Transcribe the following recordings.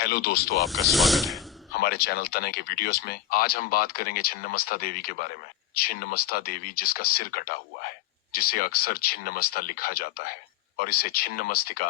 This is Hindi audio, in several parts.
हेलो दोस्तों, आपका स्वागत है हमारे चैनल तने के वीडियोस में। आज हम बात करेंगे छिन्नमस्ता देवी के बारे में। छिन्नमस्ता देवी जिसका सिर कटा हुआ है, जिसे अक्सर छिन्नमस्ता लिखा जाता है और इसे छिन्नमस्तिका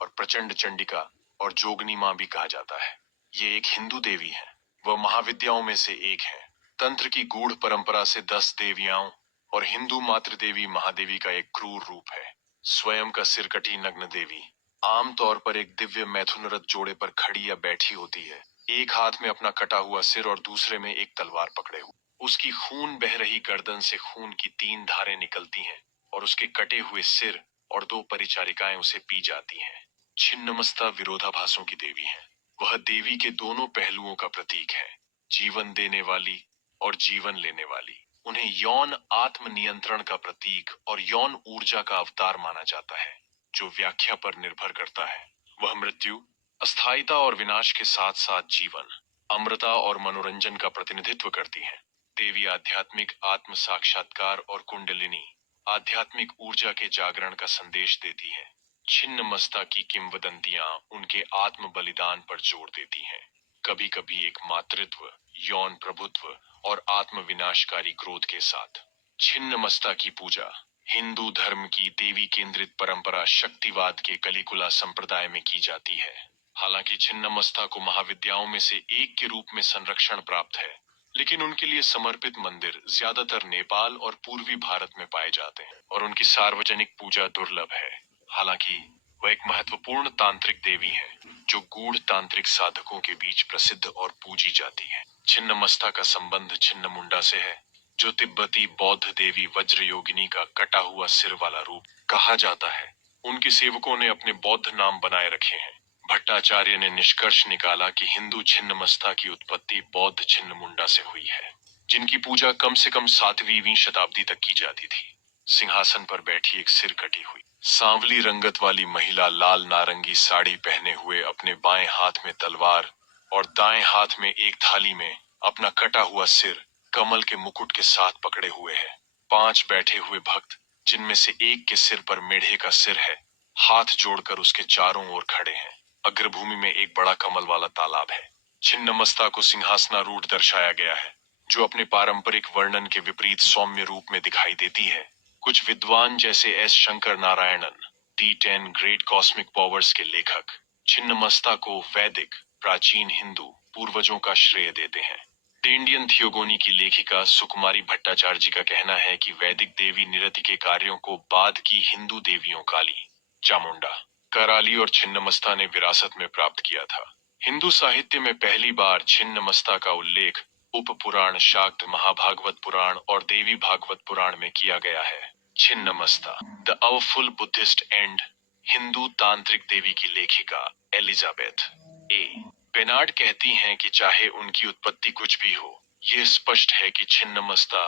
और प्रचंड चंडिका और जोगनी मां भी कहा जाता है। ये एक हिंदू देवी है। वह महाविद्याओं में से एक है। तंत्र की गूढ़ परंपरा से 10 देवियाओं और हिंदू मातृ देवी महादेवी का एक क्रूर रूप है। स्वयं का सिर कटी नग्न देवी आमतौर पर एक दिव्य मैथुनरत जोड़े पर खड़ी या बैठी होती है, एक हाथ में अपना कटा हुआ सिर और दूसरे में एक तलवार पकड़े हुए। उसकी खून बह रही गर्दन से खून की 3 धारें निकलती हैं और उसके कटे हुए सिर और 2 परिचारिकाएं उसे पी जाती हैं। छिन्नमस्ता विरोधाभासों की देवी है। वह देवी के दोनों पहलुओं का प्रतीक है, जीवन देने वाली और जीवन लेने वाली। उन्हें यौन आत्म नियंत्रण का प्रतीक और यौन ऊर्जा का अवतार माना जाता है, जो व्याख्या पर निर्भर करता है। वह मृत्यु, अस्थायिता और विनाश के साथ साथ जीवन, अमरता और मनोरंजन का प्रतिनिधित्व करती है। देवी आध्यात्मिक आत्म साक्षात्कार और कुंडलिनी आध्यात्मिक ऊर्जा के जागरण का संदेश देती है। छिन्नमस्ता की किंवदंतियां उनके आत्म बलिदान पर जोर देती हैं। कभी कभी एक मातृत्व, यौन प्रभुत्व और आत्म विनाशकारी क्रोध के साथ। छिन्नमस्ता की पूजा हिंदू धर्म की देवी केंद्रित परंपरा शक्तिवाद के कलिकुला संप्रदाय में की जाती है। हालांकि छिन्नमस्ता को महाविद्याओं में से एक के रूप में संरक्षण प्राप्त है, लेकिन उनके लिए समर्पित मंदिर ज्यादातर नेपाल और पूर्वी भारत में पाए जाते हैं और उनकी सार्वजनिक पूजा दुर्लभ है। हालांकि वह एक महत्वपूर्ण तांत्रिक देवी है, जो गूढ़ तांत्रिक साधकों के बीच प्रसिद्ध और पूजी जाती है। छिन्नमस्ता का संबंध छिन्नमुंडा से है, जो तिब्बती बौद्ध देवी वज्र योगिनी का कटा हुआ सिर वाला रूप कहा जाता है। उनके सेवकों ने अपने बौद्ध नाम बनाए रखे हैं। भट्टाचार्य ने निष्कर्ष निकाला कि हिंदू छिन्नमस्ता की उत्पत्ति बौद्ध छिन्नमुंडा से हुई है, जिनकी पूजा कम से कम 7वीं शताब्दी तक की जाती थी। सिंहासन पर बैठी एक सिर कटी हुई सांवली रंगत वाली महिला लाल नारंगी साड़ी पहने हुए अपने बाएं हाथ में तलवार और दाएं हाथ में एक थाली में अपना कटा हुआ सिर कमल के मुकुट के साथ पकड़े हुए है। 5 बैठे हुए भक्त, जिनमें से एक के सिर पर मेढ़े का सिर है, हाथ जोड़कर उसके चारों ओर खड़े हैं। अग्रभूमि में एक बड़ा कमल वाला तालाब है। छिन्नमस्ता को सिंहासनारूढ़ दर्शाया गया है, जो अपने पारंपरिक वर्णन के विपरीत सौम्य रूप में दिखाई देती है। कुछ विद्वान जैसे S Shankar Narayanan, D10 great cosmic powers के लेखक, छिन्नमस्ता को वैदिक प्राचीन हिंदू पूर्वजों का श्रेय देते हैं। द इंडियन थियोगोनी की लेखिका सुकुमारी भट्टाचार्य जी का कहना है कि वैदिक देवी निरति के कार्यों को बाद की हिंदू देवियों काली, चामुंडा, कराली और छिन्नमस्ता ने विरासत में प्राप्त किया था। हिंदू साहित्य में पहली बार छिन्नमस्ता का उल्लेख उप पुराण शाक्त महाभागवत पुराण और देवी भागवत पुराण में किया गया है। Chhinnamasta the aweful Buddhist and Hindu tantric देवी की लेखिका एलिजाबेथ ए बेनार्ड कहती हैं कि चाहे उनकी उत्पत्ति कुछ भी हो, यह स्पष्ट है कि छिन्नमस्ता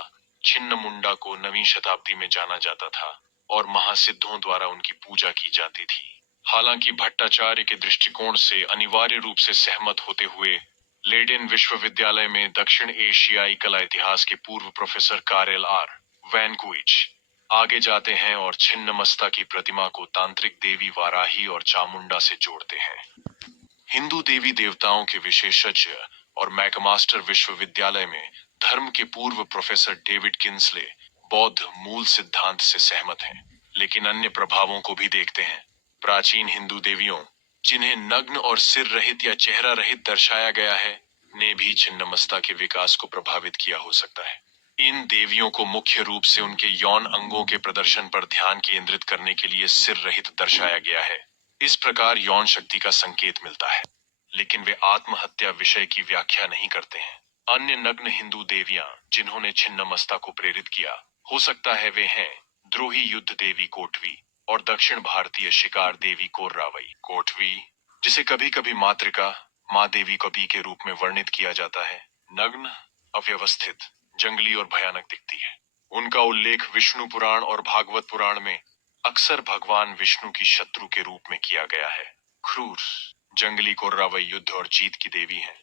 छिन्नमुंडा को 9वीं शताब्दी में जाना जाता था और महासिद्धों द्वारा उनकी पूजा की जाती थी। हालांकि भट्टाचार्य के दृष्टिकोण से अनिवार्य रूप से सहमत होते हुए लेडेन विश्वविद्यालय में दक्षिण एशियाई कला इतिहास के पूर्व प्रोफेसर कारेल आर वैनकुइच आगे जाते हैं और छिन्नमस्ता की प्रतिमा को तांत्रिक देवी वाराही और चामुंडा से जोड़ते हैं। हिंदू देवी देवताओं के विशेषज्ञ और मैकमास्टर विश्वविद्यालय में धर्म के पूर्व प्रोफेसर डेविड किंसले बौद्ध मूल सिद्धांत से सहमत हैं, लेकिन अन्य प्रभावों को भी देखते हैं। प्राचीन हिंदू देवियों, जिन्हें नग्न और सिर रहित या चेहरा रहित दर्शाया गया है, ने भी छिन्नमस्ता के विकास को प्रभावित किया हो सकता है। इन देवियों को मुख्य रूप से उनके यौन अंगों के प्रदर्शन पर ध्यान केंद्रित करने के लिए सिर रहित दर्शाया गया है। इस प्रकार यौन शक्ति का संकेत मिलता है, लेकिन वे आत्महत्या विषय की व्याख्या नहीं करते हैं। अन्य नग्न हिंदू देवियां जिन्होंने छिन्नमस्ता को प्रेरित किया, हो सकता है वे हैं द्रोही युद्ध देवी कोटवी और दक्षिण भारतीय शिकार देवी कोर्रावई। कोटवी, जिसे कभी कभी मातृका माँ देवी कवि के रूप में वर्णित किया जाता है, नग्न, अव्यवस्थित, जंगली और भयानक दिखती है। उनका उल्लेख विष्णु पुराण और भागवत पुराण में अक्सर भगवान विष्णु की शत्रु के रूप में किया गया है। क्रूर, जंगली कोर्रावई युद्ध और जीत की देवी हैं।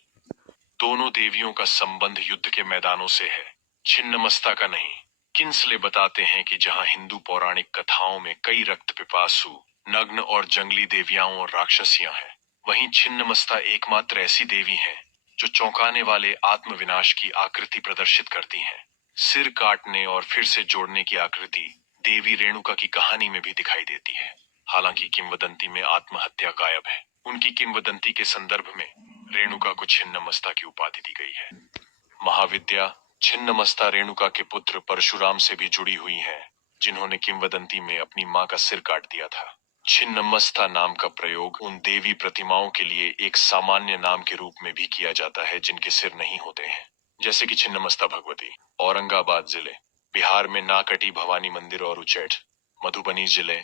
दोनों देवियों का संबंध युद्ध के मैदानों से है, छिन्नमस्ता का नहीं। किंसले बताते हैं कि जहां हिंदू पौराणिक कथाओं में कई रक्त पिपासु, नग्न और जंगली देवियां और राक्षसियां हैं, वहीं छिन्नमस्ता एकमात्र ऐसी देवी हैं जो चौंकाने वाले आत्मविनाश की आकृति प्रदर्शित करती हैं। सिर काटने और फिर से जोड़ने की आकृति देवी रेणुका की कहानी में भी दिखाई देती है। हालांकि किंवदंती में आत्महत्या गायब है। उनकी किंवदंती के संदर्भ में रेणुका को छिन्नमस्ता की उपाधि दी गई है। महाविद्या छिन्नमस्ता रेणुका के पुत्र परशुराम से भी जुड़ी हुई हैं, जिन्होंने किंवदंती में अपनी मां का सिर काट दिया था। छिन्नमस्ता नाम का प्रयोग उन देवी प्रतिमाओं के लिए एक सामान्य नाम के रूप में भी किया जाता है जिनके सिर नहीं होते हैं, जैसे कि छिन्नमस्ता भगवती। औरंगाबाद जिले बिहार में नाकटी भवानी मंदिर और उच्चैठ मधुबनी जिले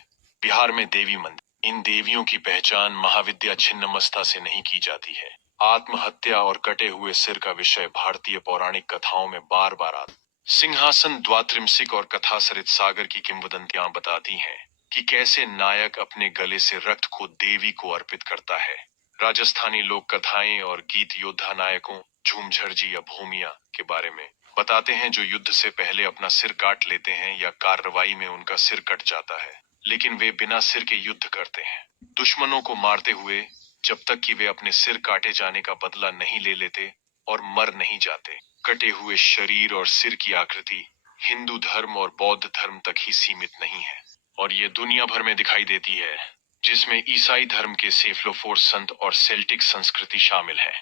बिहार में देवी मंदिर। इन देवियों की पहचान महाविद्या छिन्नमस्ता से नहीं की जाती है। आत्महत्या और कटे हुए सिर का विषय भारतीय पौराणिक कथाओं में बार बार आता। सिंहासन द्वात्रिमसिक और कथा सरित सागर की किंवदंतियां बताती हैं कि कैसे नायक अपने गले से रक्त को देवी को अर्पित करता है। राजस्थानी लोक कथाएं और गीत योद्धा नायकों झूमझरजी या भूमिया के बारे में बताते हैं, जो युद्ध से पहले अपना सिर काट लेते हैं या कार्रवाई में उनका सिर कट जाता है, लेकिन वे बिना सिर के युद्ध करते हैं, दुश्मनों को मारते हुए, जब तक कि वे अपने सिर काटे जाने का बदला नहीं ले लेते और मर नहीं जाते। कटे हुए शरीर और सिर की आकृति हिंदू धर्म और बौद्ध धर्म तक ही सीमित नहीं है, और ये दुनिया भर में दिखाई देती है, जिसमें ईसाई धर्म के सेफलोफोर संत और सेल्टिक संस्कृति शामिल है।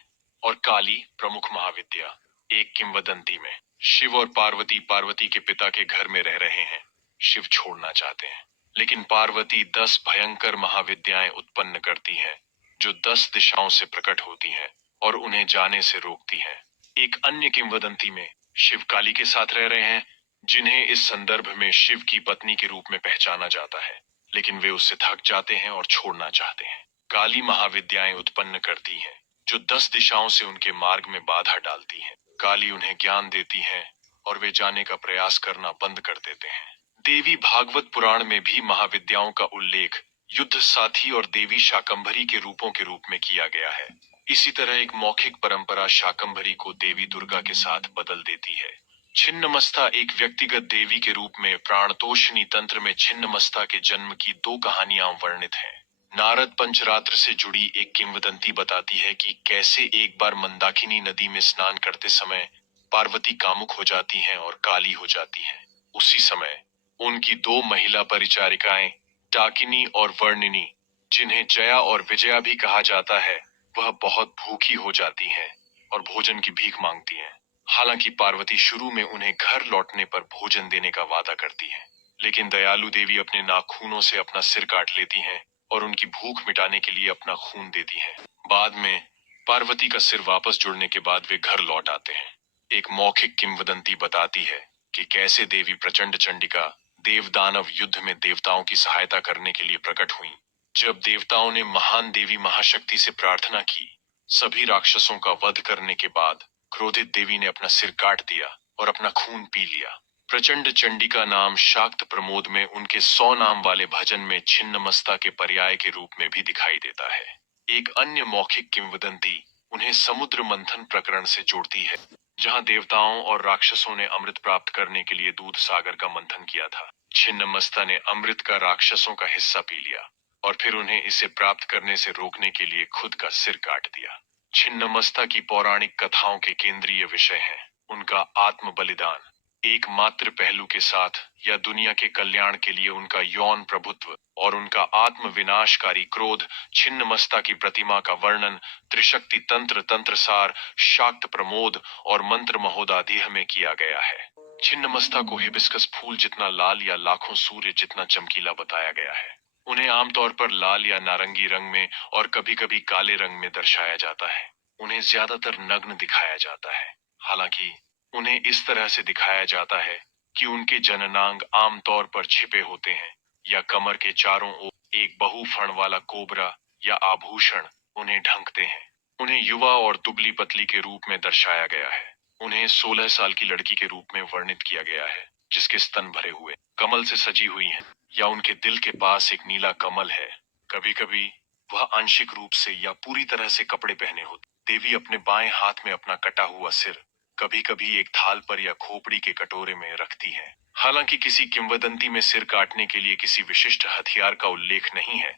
और काली प्रमुख महाविद्या एक किंवदंती में शिव और पार्वती के पिता के घर में रह रहे हैं। शिव छोड़ना चाहते हैं, लेकिन पार्वती 10 भयंकर महाविद्याएं उत्पन्न करती हैं, जो 10 दिशाओं से प्रकट होती हैं और उन्हें जाने से रोकती हैं। एक अन्य किंवदंती में शिव काली के साथ रह रहे हैं, जिन्हें इस संदर्भ में शिव की पत्नी के रूप में पहचाना जाता है, लेकिन वे उससे थक जाते हैं और छोड़ना चाहते हैं। काली महाविद्याएं उत्पन्न करती हैं, जो 10 दिशाओं से उनके मार्ग में बाधा डालती हैं। काली उन्हें ज्ञान देती हैं और वे जाने का प्रयास करना बंद कर देते हैं। देवी भागवत पुराण में भी महाविद्याओं का उल्लेख युद्ध साथी और देवी शाकंभरी के रूप में किया गया है। इसी तरह एक मौखिक परंपरा शाकंभरी को देवी दुर्गा के साथ बदल देती है। छिन्नमस्ता एक व्यक्तिगत देवी के रूप में प्राणतोषिणी तंत्र में छिन्नमस्ता के जन्म की 2 कहानियां वर्णित हैं। नारद पंचरात्र से जुड़ी एक किंवदंती बताती है कि कैसे एक बार मंदाकिनी नदी में स्नान करते समय पार्वती कामुक हो जाती हैं और काली हो जाती हैं। उसी समय उनकी 2 महिला परिचारिकाएं डाकिनी और वर्णिनी, जिन्हें जया और विजया भी कहा जाता है, वह बहुत भूखी हो जाती हैं और भोजन की भीख मांगती हैं। हालांकि पार्वती शुरू में उन्हें घर लौटने पर भोजन देने का वादा करती है, लेकिन दयालु देवी अपने नाखूनों से अपना सिर काट लेती हैं और उनकी भूख मिटाने के लिए अपना खून देती हैं। बाद में पार्वती का सिर वापस जुड़ने के बाद वे घर लौट आते हैं। एक मौखिक किंवदंती बताती है कि कैसे देवी प्रचंड चंडिका देव दानव युद्ध में देवताओं की सहायता करने के लिए प्रकट हुई। जब देवताओं ने महान देवी महाशक्ति से प्रार्थना की, सभी राक्षसों का वध करने के बाद क्रोधित देवी ने अपना सिर काट दिया और अपना खून पी लिया। प्रचंड चंडिका नाम शाक्त प्रमोद में उनके 100 नाम वाले भजन में छिन्नमस्ता के पर्याय के रूप में भी दिखाई देता है। एक अन्य मौखिक किंवदंती उन्हें समुद्र मंथन प्रकरण से जोड़ती है, जहां देवताओं और राक्षसों ने अमृत प्राप्त करने के लिए दूध सागर का मंथन किया था। छिन्नमस्ता ने अमृत का राक्षसों का हिस्सा पी लिया और फिर उन्हें इसे प्राप्त करने से रोकने के लिए खुद का सिर काट दिया। छिन्नमस्ता की पौराणिक कथाओं के केंद्रीय विषय हैं उनका आत्म बलिदान एकमात्र पहलू के साथ, या दुनिया के कल्याण के लिए उनका यौन प्रभुत्व और उनका आत्म विनाशकारी क्रोध। छिन्नमस्ता की प्रतिमा का वर्णन त्रिशक्ति तंत्र, तंत्रसार, शाक्त प्रमोद और मंत्र महोदाधिह में किया गया है। छिन्नमस्ता को हिबिस्कस फूल जितना लाल या लाखों सूर्य जितना चमकीला बताया गया है। उन्हें आमतौर पर लाल या नारंगी रंग में और कभी-कभी काले रंग में दर्शाया जाता है। उन्हें ज्यादातर नग्न दिखाया जाता है। हालांकि उन्हें इस तरह से दिखाया जाता है कि उनके जननांग आमतौर पर छिपे होते हैं या कमर के चारों ओर एक बहुफण वाला कोबरा या आभूषण उन्हें ढंकते हैं। उन्हें युवा और दुबली पतली के रूप में दर्शाया गया है। उन्हें 16 साल की लड़की के रूप में वर्णित किया गया है, जिसके स्तन भरे हुए कमल से सजी हुई हैं, या उनके दिल के पास एक नीला कमल है। कभी कभी वह आंशिक रूप से या पूरी तरह से कपड़े पहने होते। देवी अपने बाएं हाथ में अपना कटा हुआ सिर कभी कभी एक थाल पर या खोपड़ी के कटोरे में रखती है। हालांकि किसी किंवदंती में सिर काटने के लिए किसी विशिष्ट हथियार का उल्लेख नहीं है।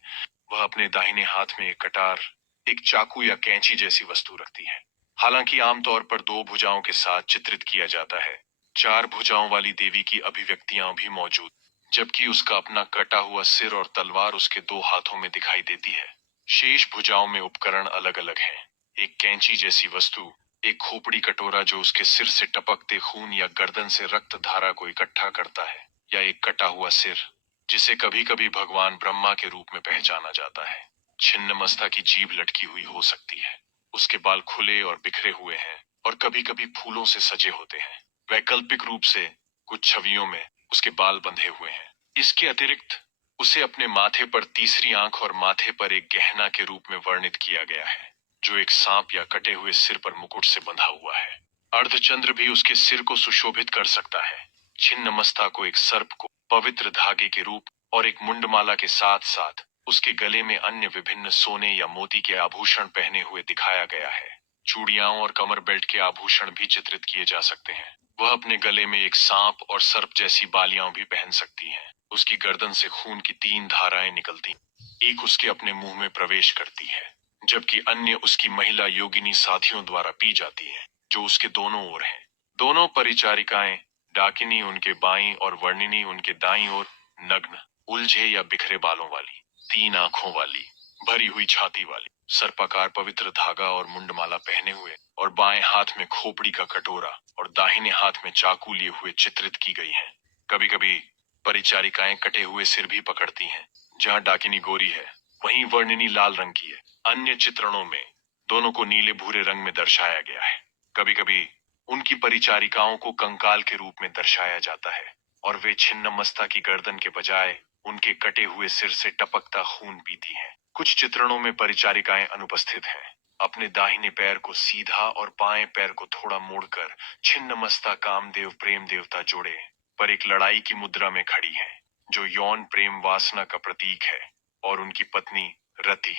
वह अपने दाहिने हाथ में एक कटार एक चाकू या कैंची जैसी वस्तु रखती है। हालांकि आमतौर पर दो भुजाओं के साथ चित्रित किया जाता है। चार भुजाओं वाली देवी की अभिव्यक्तियां भी मौजूद, जबकि उसका अपना कटा हुआ सिर और तलवार उसके दो हाथों में दिखाई देती है। शेष भुजाओं में उपकरण अलग अलग हैं। एक कैंची जैसी वस्तु, एक खोपड़ी कटोरा जो उसके सिर से टपकते खून या गर्दन से रक्त धारा को इकट्ठा करता है, या एक कटा हुआ सिर जिसे कभी कभी भगवान ब्रह्मा के रूप में पहचाना जाता है। छिन्नमस्ता की जीभ लटकी हुई हो सकती है। उसके बाल खुले और बिखरे हुए हैं और कभी कभी फूलों से सजे होते हैं। वैकल्पिक रूप से कुछ छवियों में उसके बाल बंधे हुए हैं। इसके अतिरिक्त उसे अपने माथे पर तीसरी आंख और माथे पर एक गहना के रूप में वर्णित किया गया है, जो एक सांप या कटे हुए सिर पर मुकुट से बंधा हुआ है। अर्धचंद्र भी उसके सिर को सुशोभित कर सकता है। छिन्नमस्ता को एक सर्प को पवित्र धागे के रूप और एक मुंडमाला के साथ साथ उसके गले में अन्य विभिन्न सोने या मोती के आभूषण पहने हुए दिखाया गया है। चूड़ियां और कमर बेल्ट के आभूषण भी चित्रित किए जा सकते हैं। वह अपने गले में एक सांप और सर्प जैसी बालियां भी पहन सकती हैं। उसकी गर्दन से खून की 3 धाराएं निकलती, एक उसके अपने मुंह में प्रवेश करती है, जबकि अन्य उसकी महिला योगिनी साथियों द्वारा पी जाती है, जो उसके दोनों ओर हैं। दोनों परिचारिकाएं, डाकिनी उनके बाईं और वर्णिनी उनके दाईं ओर, नग्न, उलझे या बिखरे बालों वाली, 3 आंखों वाली, भरी हुई छाती वाली, सर्पाकार पवित्र धागा और मुंडमाला पहने हुए और बाएं हाथ में खोपड़ी का कटोरा और दाहिने हाथ में चाकू लिए हुए चित्रित की गई हैं। कभी कभी परिचारिकाएं कटे हुए सिर भी पकड़ती हैं। जहां डाकिनी गोरी है, वहीं वर्णिनी लाल रंग की है। अन्य चित्रणों में दोनों को नीले भूरे रंग में दर्शाया गया है। कभी कभी उनकी परिचारिकाओं को कंकाल के रूप में दर्शाया जाता है और वे छिन्नमस्ता की गर्दन के बजाय उनके कटे हुए सिर से टपकता खून पीती हैं। कुछ चित्रणों में परिचारिकाएं अनुपस्थित हैं। अपने दाहिने पैर को सीधा और बाएं पैर को थोड़ा मोड़कर छिन्नमस्ता कामदेव प्रेम देवता जोड़े पर एक लड़ाई की मुद्रा में खड़ी है, जो यौन प्रेम वासना का प्रतीक है, और उनकी पत्नी रति,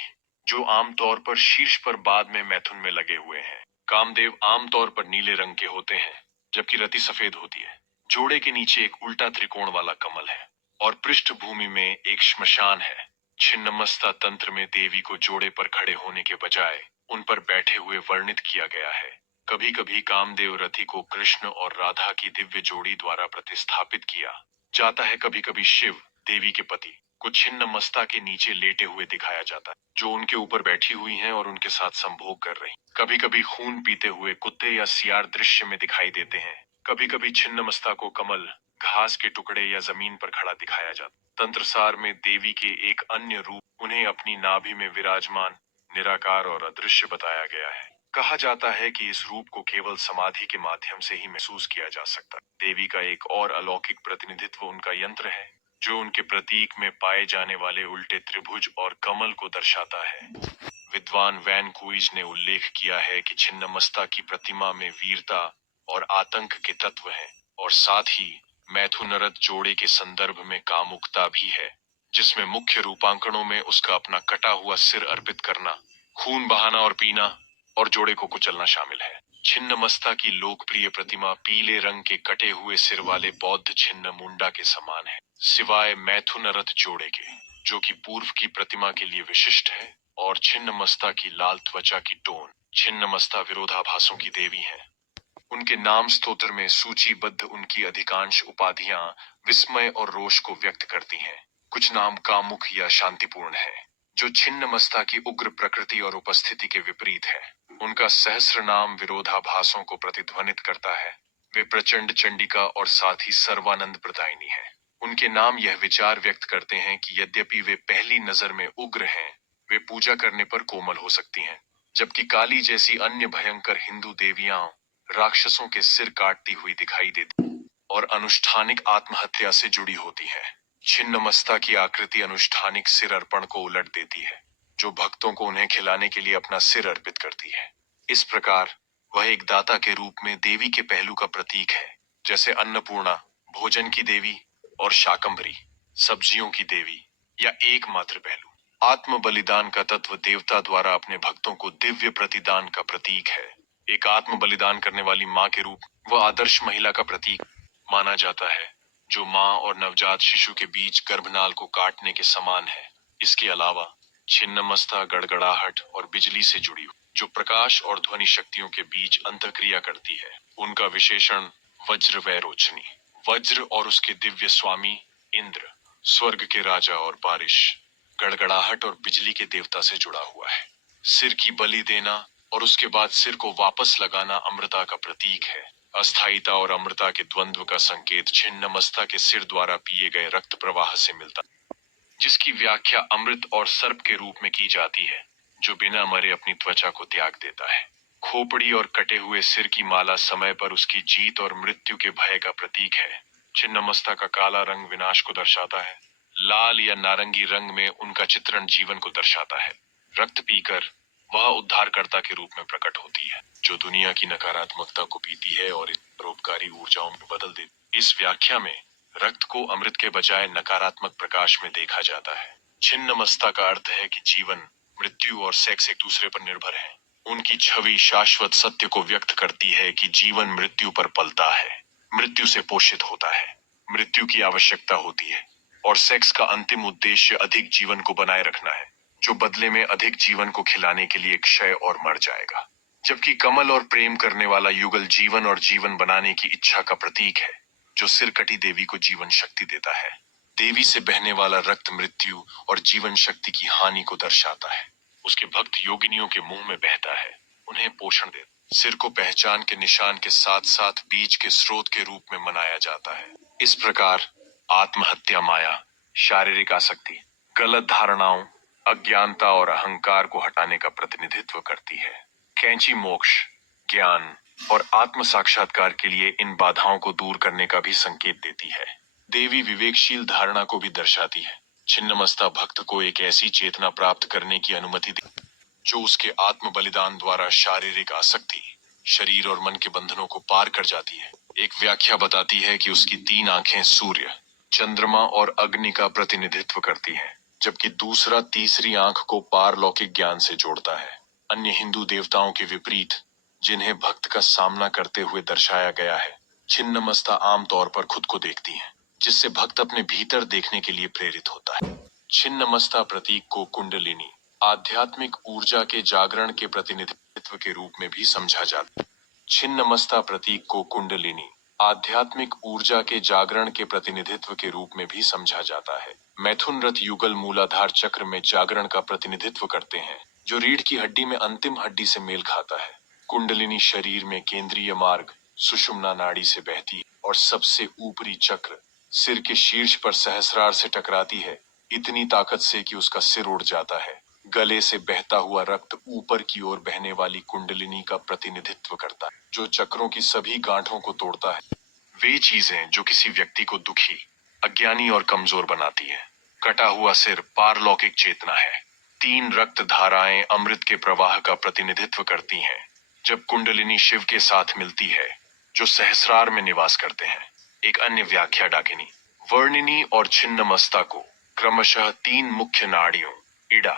जो आमतौर पर शीर्ष पर बाद में मैथुन में लगे हुए हैं। कामदेव आमतौर पर नीले रंग के होते हैं, जबकि रति सफेद होती है। जोड़े के नीचे एक उल्टा त्रिकोण वाला कमल है और पृष्ठभूमि में एक श्मशान है। छिन्नमस्ता तंत्र में देवी को जोड़े पर खड़े होने के बजाय उन पर बैठे हुए वर्णित किया गया है। कभी कभी कामदेव रति को कृष्ण और राधा की दिव्य जोड़ी द्वारा प्रतिस्थापित किया जाता है। कभी कभी शिव, देवी के पति, को छिन्नमस्ता के नीचे लेटे हुए दिखाया जाता है, जो उनके ऊपर बैठी हुई हैं और उनके साथ संभोग कर रही। कभी कभी खून पीते हुए कुत्ते या सियार दृश्य में दिखाई देते हैं। कभी कभी छिन्नमस्ता को कमल, घास के टुकड़े या जमीन पर खड़ा दिखाया जाता। तंत्रसार में देवी के एक अन्य रूप, उन्हें अपनी नाभि में विराजमान, निराकार और अदृश्य बताया गया है। कहा जाता है कि इस रूप को केवल समाधि के माध्यम से ही महसूस किया जा सकता है। देवी का एक और अलौकिक प्रतिनिधित्व उनका यंत्र है, जो उनके प्रतीक में पाए जाने वाले उल्टे त्रिभुज और कमल को दर्शाता है। विद्वान वैन क्विज ने उल्लेख किया है कि छिन्नमस्ता की प्रतिमा में वीरता और आतंक के तत्व हैं, और साथ ही मैथुनरत जोड़े के संदर्भ में कामुकता भी है, जिसमें मुख्य रूपांकनों में उसका अपना कटा हुआ सिर अर्पित करना, खून बहाना और पीना, और जोड़े को कुचलना शामिल है। छिन्नमस्ता की लोकप्रिय प्रतिमा पीले रंग के कटे हुए सिर वाले बौद्ध छिन्न मुंडा के समान है, सिवाय मैथुनरत जोड़े के, जो कि पूर्व की प्रतिमा के लिए विशिष्ट है, और छिन्नमस्ता की लाल त्वचा की टोन। छिन्नमस्ता विरोधाभासों की देवी है। उनके नाम स्तोत्र में सूचीबद्ध उनकी अधिकांश उपाधियां विस्मय और रोष को व्यक्त करती हैं। कुछ नाम कामुक या शांतिपूर्ण हैं, जो छिन्नमस्ता की उग्र प्रकृति और उपस्थिति के विपरीत है। उनका सहस्र नाम विरोधाभासों को प्रतिध्वनित करता है। वे प्रचंड चंडिका और साथ ही सर्वानंद प्रदायिनी है। उनके नाम यह विचार व्यक्त करते हैं कि यद्यपि वे पहली नजर में उग्र हैं, वे पूजा करने पर कोमल हो सकती हैं, जबकि काली जैसी अन्य भयंकर हिंदू देवियां राक्षसों के सिर काटती हुई दिखाई देती और अनुष्ठानिक आत्महत्या से जुड़ी होती है। छिन्नमस्ता की आकृति अनुष्ठानिक सिर अर्पण को उलट देती है, जो भक्तों को उन्हें खिलाने के लिए अपना सिर अर्पित करती है। इस प्रकार वह एक दाता के रूप में देवी के पहलू का प्रतीक है, जैसे अन्नपूर्णा, भोजन की देवी, और शाकंभरी, सब्जियों की देवी, या एकमात्र पहलू, आत्म बलिदान का तत्व देवता द्वारा अपने भक्तों को दिव्य प्रतिदान का प्रतीक है। एक आत्म बलिदान करने वाली माँ के रूप वह आदर्श महिला का प्रतीक माना जाता है, जो माँ और नवजात शिशु के बीच गर्भनाल को काटने के समान है। इसके अलावा छिन्नमस्ता गड़गड़ाहट और बिजली से जुड़ी हुई, जो प्रकाश और ध्वनि शक्तियों के बीच अंतःक्रिया करती है। उनका विशेषण वज्र व रोशनी, वज्र और उसके दिव्य स्वामी इंद्र, स्वर्ग के राजा और बारिश, गड़गड़ाहट और बिजली के देवता से जुड़ा हुआ है। सिर की बलि देना और उसके बाद सिर को वापस लगाना अमृता का प्रतीक है। अस्थायीता और अमृता के द्वंद्व का संकेत छिन्नमस्ता के सिर द्वारा पिए गए रक्त प्रवाह से मिलता, जिसकी व्याख्या अमृत और सर्प के रूप में की जाती है, जो बिना मरे अपनी त्वचा को त्याग देता है। खोपड़ी और कटे हुए सिर की माला समय पर उसकी जीत और मृत्यु के भय का प्रतीक है। छिन्नमस्ता का काला रंग विनाश को दर्शाता है। लाल या नारंगी रंग में उनका चित्रण जीवन को दर्शाता है। रक्त पीकर वह उद्धारकर्ता के रूप में प्रकट होती है, जो दुनिया की नकारात्मकता को पीती है और परोपकारी ऊर्जाओं में बदल देती। इस व्याख्या में रक्त को अमृत के बजाय नकारात्मक प्रकाश में देखा जाता है। छिन्नमस्ता का अर्थ है कि जीवन, मृत्यु और सेक्स एक दूसरे पर निर्भर हैं। उनकी छवि शाश्वत सत्य को व्यक्त करती है कि जीवन मृत्यु पर पलता है, मृत्यु से पोषित होता है, मृत्यु की आवश्यकता होती है, और सेक्स का अंतिम उद्देश्य अधिक जीवन को बनाए रखना है, जो बदले में अधिक जीवन को खिलाने के लिए क्षय और मर जाएगा। जबकि कमल और प्रेम करने वाला युगल जीवन और जीवन बनाने की इच्छा का प्रतीक है, जो सिर कटी देवी को जीवन शक्ति देता है। देवी से बहने वाला रक्त मृत्यु और जीवन शक्ति की हानि को दर्शाता है। उसके भक्त योगिनियों के मुंह में बहता है, उन्हें पोषण देता। सिर को पहचान के निशान के साथ साथ बीज के स्रोत के रूप में मनाया जाता है। इस प्रकार आत्महत्या माया, शारीरिक आसक्ति, गलत धारणाओं, अज्ञानता और अहंकार को हटाने का प्रतिनिधित्व करती है। कैंची मोक्ष, ज्ञान और आत्म साक्षात्कार के लिए इन बाधाओं को दूर करने का भी संकेत देती है। देवी विवेकशील धारणा को भी दर्शाती है। छिन्नमस्ता भक्त को एक ऐसी चेतना प्राप्त करने की अनुमति दी, जो उसके आत्म बलिदान द्वारा शारीरिक आसक्ति, शरीर और मन के बंधनों को पार कर जाती है। एक व्याख्या बताती है कि उसकी 3 आंखें सूर्य, चंद्रमा और अग्नि का प्रतिनिधित्व करती हैं, जबकि दूसरा तीसरी आंख को पारलौकिक ज्ञान से जोड़ता है। अन्य हिंदू देवताओं के विपरीत, जिन्हें भक्त का सामना करते हुए दर्शाया गया है, छिन्नमस्ता आमतौर पर खुद को देखती हैं, जिससे भक्त अपने भीतर देखने के लिए प्रेरित होता है। छिन्नमस्ता प्रतीक को कुंडलिनी, आध्यात्मिक ऊर्जा के जागरण के प्रतिनिधित्व के रूप में भी समझा जाता है। छिन्नमस्ता प्रतीक को कुंडलिनी, आध्यात्मिक ऊर्जा के जागरण के प्रतिनिधित्व के रूप में भी समझा जाता है। मैथुन रथ युगल मूलाधार चक्र में जागरण का प्रतिनिधित्व करते हैं, जो रीढ़ की हड्डी में अंतिम हड्डी से मेल खाता है। कुंडलिनी शरीर में केंद्रीय मार्ग सुषुम्ना नाड़ी से बहती है और सबसे ऊपरी चक्र सिर के शीर्ष पर सहस्रार से टकराती है, इतनी ताकत से कि उसका सिर उड़ जाता है। गले से बहता हुआ रक्त ऊपर की ओर बहने वाली कुंडलिनी का प्रतिनिधित्व करता है, जो चक्रों की सभी गांठों को तोड़ता है। वे चीजें जो किसी व्यक्ति को दुखी, अज्ञानी और कमजोर बनाती है। कटा हुआ सिर पारलौकिक चेतना है। 3 रक्त धाराएं अमृत के प्रवाह का प्रतिनिधित्व करती हैं, जब कुंडलिनी शिव के साथ मिलती है, जो सहस्रार में निवास करते हैं। एक अन्य व्याख्या डाकिनी, वर्णिनी और छिन्नमस्ता को क्रमशः 3 मुख्य नाड़ियों इड़ा,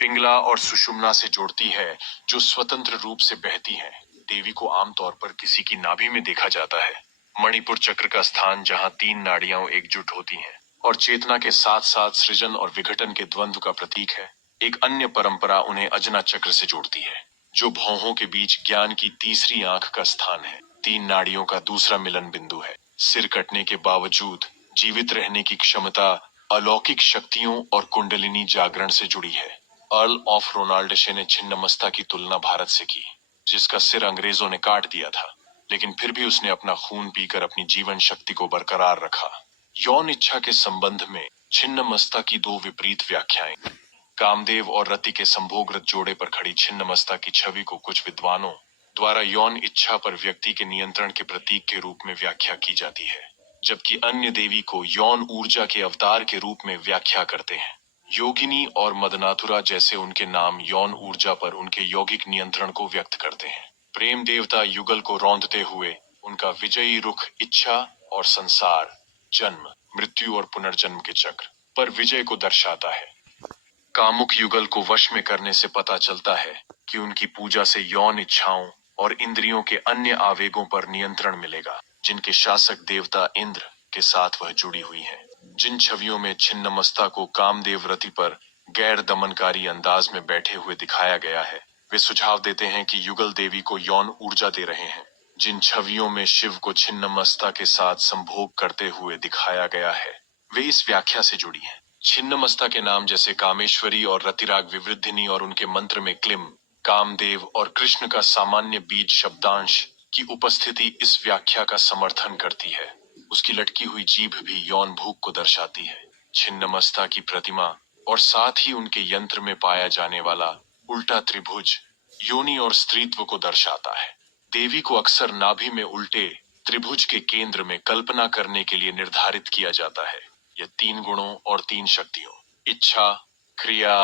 पिंगला और सुषुम्ना से जोड़ती है, जो स्वतंत्र रूप से बहती हैं। देवी को आमतौर पर किसी की नाभि में देखा जाता है। मणिपुर चक्र का स्थान, जहां 3 नाड़ियां एकजुट होती हैं और चेतना के साथ साथ सृजन और विघटन के द्वंद्व का प्रतीक है। एक अन्य परंपरा उन्हें अजना चक्र से जोड़ती है, जो भौहों के बीच ज्ञान की तीसरी आंख का स्थान है। 3 नाड़ियों का दूसरा मिलन बिंदु है। सिर कटने के बावजूद जीवित रहने की क्षमता अलौकिक शक्तियों और कुंडलिनी जागरण से जुड़ी है। अर्ल ऑफ रोनाल्डशे ने छिन्नमस्ता की तुलना भारत से की, जिसका सिर अंग्रेजों ने काट दिया था, लेकिन फिर भी उसने अपना खून पीकर अपनी जीवन शक्ति को बरकरार रखा। यौन इच्छा के संबंध में छिन्नमस्ता की 2 विपरीत व्याख्याएं। कामदेव और रति के संभोगरत जोड़े पर खड़ी छिन्नमस्ता की छवि को कुछ विद्वानों द्वारा यौन इच्छा पर व्यक्ति के नियंत्रण के प्रतीक के रूप में व्याख्या की जाती है, जबकि अन्य देवी को यौन ऊर्जा के अवतार के रूप में व्याख्या करते हैं। योगिनी और मदनातुरा जैसे उनके नाम यौन ऊर्जा पर उनके यौगिक नियंत्रण को व्यक्त करते हैं। प्रेम देवता युगल को रौंदते हुए उनका विजयी रुख इच्छा और संसार, जन्म, मृत्यु और पुनर्जन्म के चक्र पर विजय को दर्शाता है। कामुक युगल को वश में करने से पता चलता है कि उनकी पूजा से यौन इच्छाओं और इंद्रियों के अन्य आवेगों पर नियंत्रण मिलेगा, जिनके शासक देवता इंद्र के साथ वह जुड़ी हुई है। जिन छवियों में छिन्नमस्ता को कामदेव रति पर गैर दमनकारी अंदाज में बैठे हुए दिखाया गया है। वे सुझाव देते हैं कि युगल देवी को यौन ऊर्जा दे रहे हैं। जिन छवियों में शिव को छिन्नमस्ता के साथ संभोग करते हुए दिखाया गया है, वे इस व्याख्या से जुड़ी हैं। छिन्नमस्ता के नाम जैसे कामेश्वरी और रतिराग विवृद्धिनी और उनके मंत्र में क्लिम, कामदेव और कृष्ण का सामान्य बीज शब्दांश की उपस्थिति इस व्याख्या का समर्थन करती है। उसकी लटकी हुई जीभ भी यौन भूख को दर्शाती है। छिन्नमस्ता की प्रतिमा और साथ ही उनके यंत्र में पाया जाने वाला उल्टा त्रिभुज योनि और स्त्रीत्व को दर्शाता है। देवी को अक्सर नाभि में उल्टे त्रिभुज के केंद्र में कल्पना करने के लिए निर्धारित किया जाता है। यह 3 गुणों और 3 शक्तियों, इच्छा, क्रिया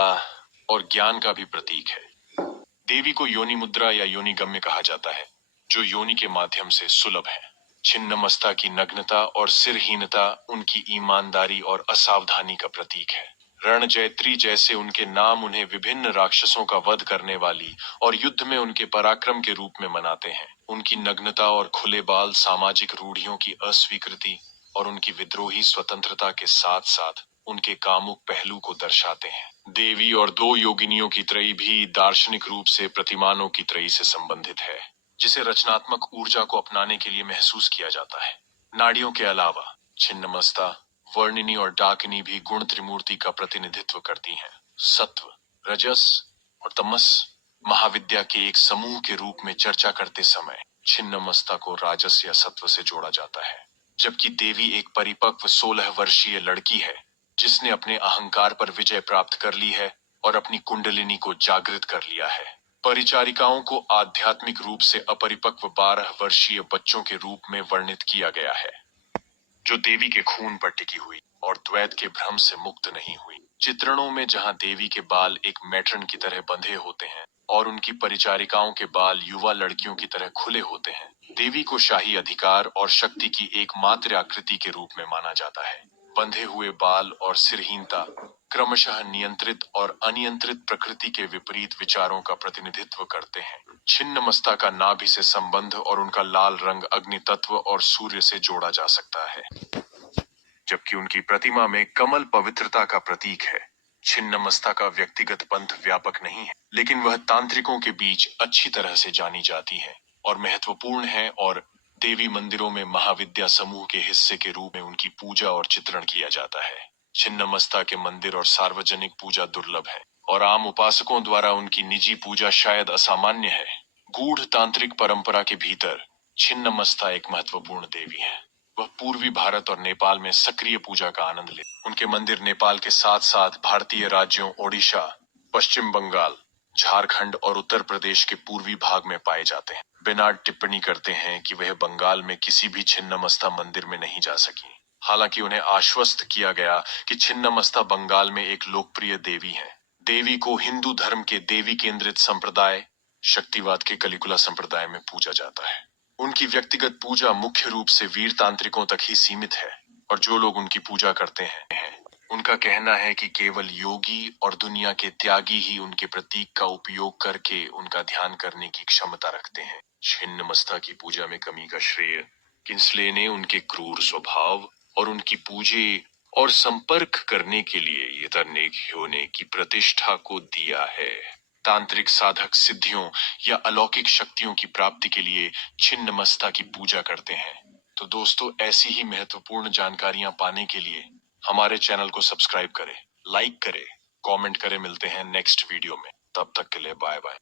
और ज्ञान का भी प्रतीक है। देवी को योनि मुद्रा या योनि गम्य कहा जाता है, जो योनि के माध्यम से सुलभ है। छिन्नमस्ता की नग्नता और सिरहीनता उनकी ईमानदारी और असावधानी का प्रतीक है। रणजयत्री जैसे उनके नाम उन्हें विभिन्न राक्षसों का वध करने वाली और युद्ध में उनके पराक्रम के रूप में मनाते हैं। उनकी नग्नता और खुले बाल सामाजिक रूढ़ियों की अस्वीकृति और उनकी विद्रोही स्वतंत्रता के साथ साथ उनके कामुक पहलू को दर्शाते हैं। देवी और 2 योगिनियों की त्रयी भी दार्शनिक रूप से प्रतिमानों की त्रयी से संबंधित है, जिसे रचनात्मक ऊर्जा को अपनाने के लिए महसूस किया जाता है। नाड़ियों के अलावा छिन्नमस्ता, वर्णिनी और डाकिनी भी गुण त्रिमूर्ति का प्रतिनिधित्व करती हैं। सत्व, रजस और तमस महाविद्या के एक समूह के रूप में चर्चा करते समय छिन्नमस्ता को राजस या सत्व से जोड़ा जाता है, जबकि देवी एक परिपक्व 16 वर्षीय लड़की है जिसने अपने अहंकार पर विजय प्राप्त कर ली है और अपनी कुंडलिनी को जागृत कर लिया है। परिचारिकाओं को आध्यात्मिक रूप से अपरिपक्व 12 वर्षीय बच्चों के रूप में वर्णित किया गया है, जो देवी के खून पर टिकी हुई और द्वैत के भ्रम से मुक्त नहीं हुई। चित्रणों में जहां देवी के बाल एक मैट्रन की तरह बंधे होते हैं और उनकी परिचारिकाओं के बाल युवा लड़कियों की तरह खुले होते हैं, देवी को शाही अधिकार और शक्ति की एकमात्र आकृति के रूप में माना जाता है। बंधे हुए बाल और सिरहीनता क्रमशः नियंत्रित और अनियंत्रित प्रकृति के विपरीत विचारों का प्रतिनिधित्व करते हैं। छिन्नमस्ता का नाभि से संबंध और उनका लाल रंग अग्नि तत्व और सूर्य से जोड़ा जा सकता है, जबकि उनकी प्रतिमा में कमल पवित्रता का प्रतीक है। छिन्नमस्ता का व्यक्तिगत पंथ व्यापक नहीं है, लेकिन वह तांत्रिकों के बीच अच्छी तरह से जानी जाती है और महत्वपूर्ण है और देवी मंदिरों में महाविद्या समूह के हिस्से के रूप में उनकी पूजा और चित्रण किया जाता है। छिन्नमस्ता के मंदिर और सार्वजनिक पूजा दुर्लभ है और आम उपासकों द्वारा उनकी निजी पूजा शायद असामान्य है। गूढ़ तांत्रिक परंपरा के भीतर छिन्नमस्ता एक महत्वपूर्ण देवी है। वह पूर्वी भारत और नेपाल में सक्रिय पूजा का आनंद ले। उनके मंदिर नेपाल के साथ साथ भारतीय राज्यों ओडिशा, पश्चिम बंगाल, झारखंड और उत्तर प्रदेश के पूर्वी भाग में पाए जाते हैं। बेनार्ड टिप्पणी करते हैं कि वह बंगाल में किसी भी छिन्नमस्ता मंदिर में नहीं जा सकी, हालांकि उन्हें आश्वस्त किया गया कि छिन्नमस्ता बंगाल में एक लोकप्रिय देवी है। देवी को हिंदू धर्म के देवी केंद्रित संप्रदाय, शक्तिवाद के कलिकुला संप्रदाय में पूजा जाता है। उनकी व्यक्तिगत पूजा मुख्य रूप से वीर तांत्रिकों तक ही सीमित है और जो लोग उनकी पूजा करते हैं उनका कहना है कि केवल योगी और दुनिया के त्यागी ही उनके प्रतीक का उपयोग करके उनका ध्यान करने की क्षमता रखते हैं। छिन्नमस्ता की पूजा में कमी का श्रेय किंसले ने उनके क्रूर स्वभाव और उनकी पूजे और संपर्क करने के लिए यतनेक होने की प्रतिष्ठा को दिया है। तांत्रिक साधक सिद्धियों या अलौकिक शक्तियों की प्राप्ति के लिए छिन्नमस्ता की पूजा करते हैं। तो दोस्तों, ऐसी ही महत्वपूर्ण जानकारियां पाने के लिए हमारे चैनल को सब्सक्राइब करें, लाइक करें, कमेंट करें। मिलते हैं नेक्स्ट वीडियो में, तब तक के लिए बाय बाय।